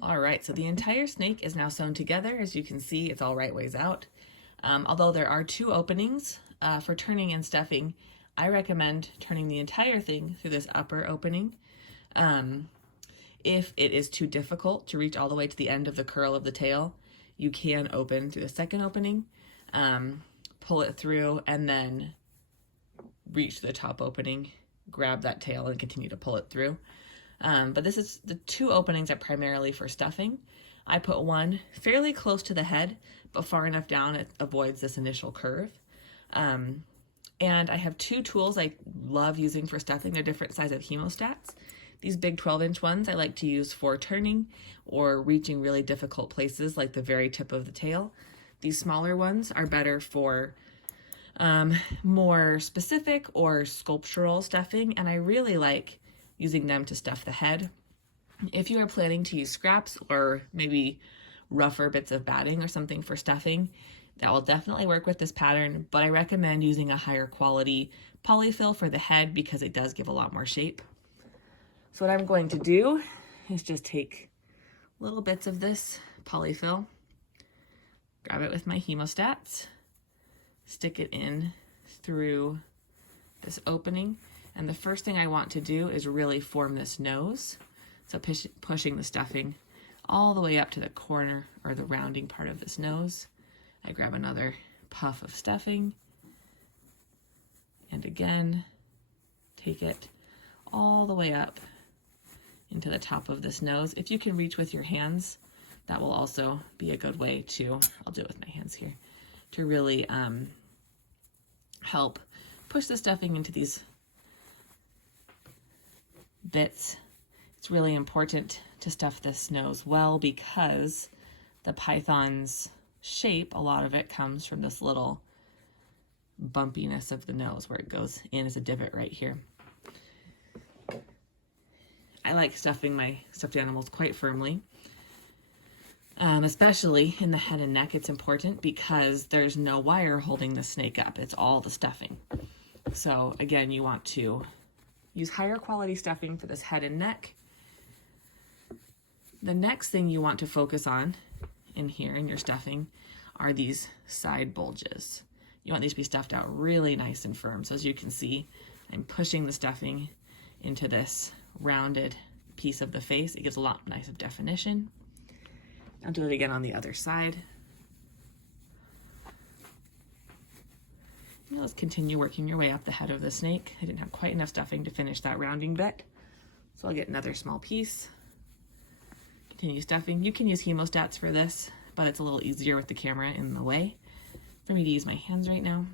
All right, so the entire snake is now sewn together. As you can see, it's all right ways out. Although there are two openings for turning and stuffing, I recommend turning the entire thing through this upper opening. If it is too difficult to reach all the way to the end of the curl of the tail, you can open through the second opening, pull it through, and then reach the top opening, grab that tail, and continue to pull it through. But this is the two openings are primarily for stuffing. I put one fairly close to the head, but far enough down it avoids this initial curve. And I have two tools I love using for stuffing. They're different size of hemostats. These big 12-inch ones I like to use for turning or reaching really difficult places like the very tip of the tail. These smaller ones are better for more specific or sculptural stuffing, and I really like using them to stuff the head. If you are planning to use scraps or maybe rougher bits of batting or something for stuffing, that will definitely work with this pattern, but I recommend using a higher quality polyfill for the head because it does give a lot more shape. So what I'm going to do is just take little bits of this polyfill, grab it with my hemostats, stick it in through this opening, and the first thing I want to do is really form this nose. So pushing the stuffing all the way up to the corner or the rounding part of this nose. I grab another puff of stuffing, and again, take it all the way up into the top of this nose. If you can reach with your hands, that will also be a good way to, I'll do it with my hands here, to really help push the stuffing into these bits. It's really important to stuff this nose well because the python's shape, a lot of it comes from this little bumpiness of the nose where it goes in as a divot right here. I like stuffing my stuffed animals quite firmly, especially in the head and neck. It's important because there's no wire holding the snake up. It's all the stuffing. So again, you want to use higher quality stuffing for this head and neck. The next thing you want to focus on in here in your stuffing are these side bulges. You want these to be stuffed out really nice and firm. So as you can see, I'm pushing the stuffing into this rounded piece of the face. It gives a lot nice of definition. I'll do it again on the other side. Now let's continue working your way up the head of the snake. I didn't have quite enough stuffing to finish that rounding bit, so I'll get another small piece. Continue stuffing. You can use hemostats for this, but it's a little easier with the camera in the way for me to use my hands right now.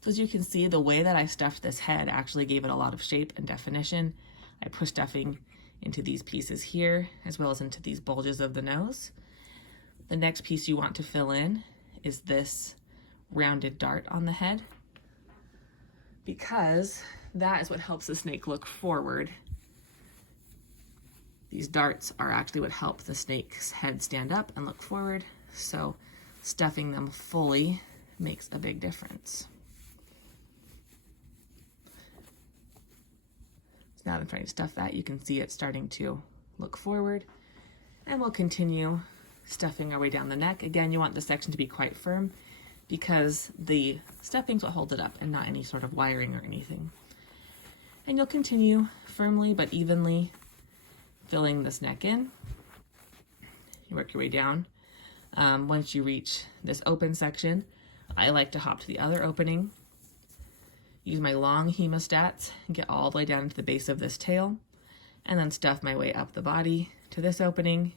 So as you can see, the way that I stuffed this head actually gave it a lot of shape and definition. I pushed stuffing into these pieces here, as well as into these bulges of the nose. The next piece you want to fill in is this rounded dart on the head, because that is what helps the snake look forward. These darts are actually what help the snake's head stand up and look forward, so stuffing them fully makes a big difference. So now that I'm trying to stuff that, you can see it starting to look forward, and we'll continue stuffing our way down the neck. Again, you want the section to be quite firm because the stuffing's what holds it up and not any sort of wiring or anything. And you'll continue firmly but evenly filling this neck in. You work your way down. Once you reach this open section, I like to hop to the other opening, use my long hemostats, and get all the way down to the base of this tail, and then stuff my way up the body to this opening,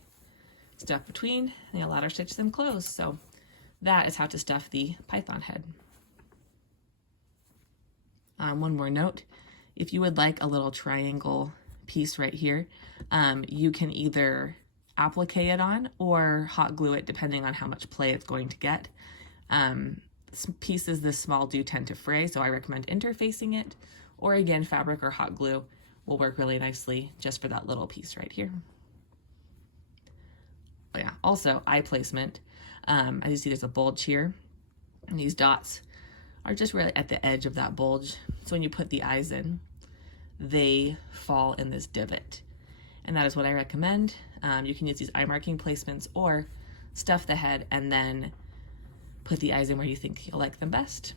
stuff between, and I'll ladder stitch them closed. So that is how to stuff the python head. One more note, if you would like a little triangle piece right here, you can either applique it on or hot glue it depending on how much play it's going to get. Pieces this small do tend to fray, so I recommend interfacing it, or again, fabric or hot glue will work really nicely just for that little piece right here. Oh yeah, also eye placement. As you see, there's a bulge here, and these dots are just really at the edge of that bulge. So when you put the eyes in, they fall in this divot. and that is what I recommend. You can use these eye marking placements or stuff the head and then put the eyes in where you think you'll like them best.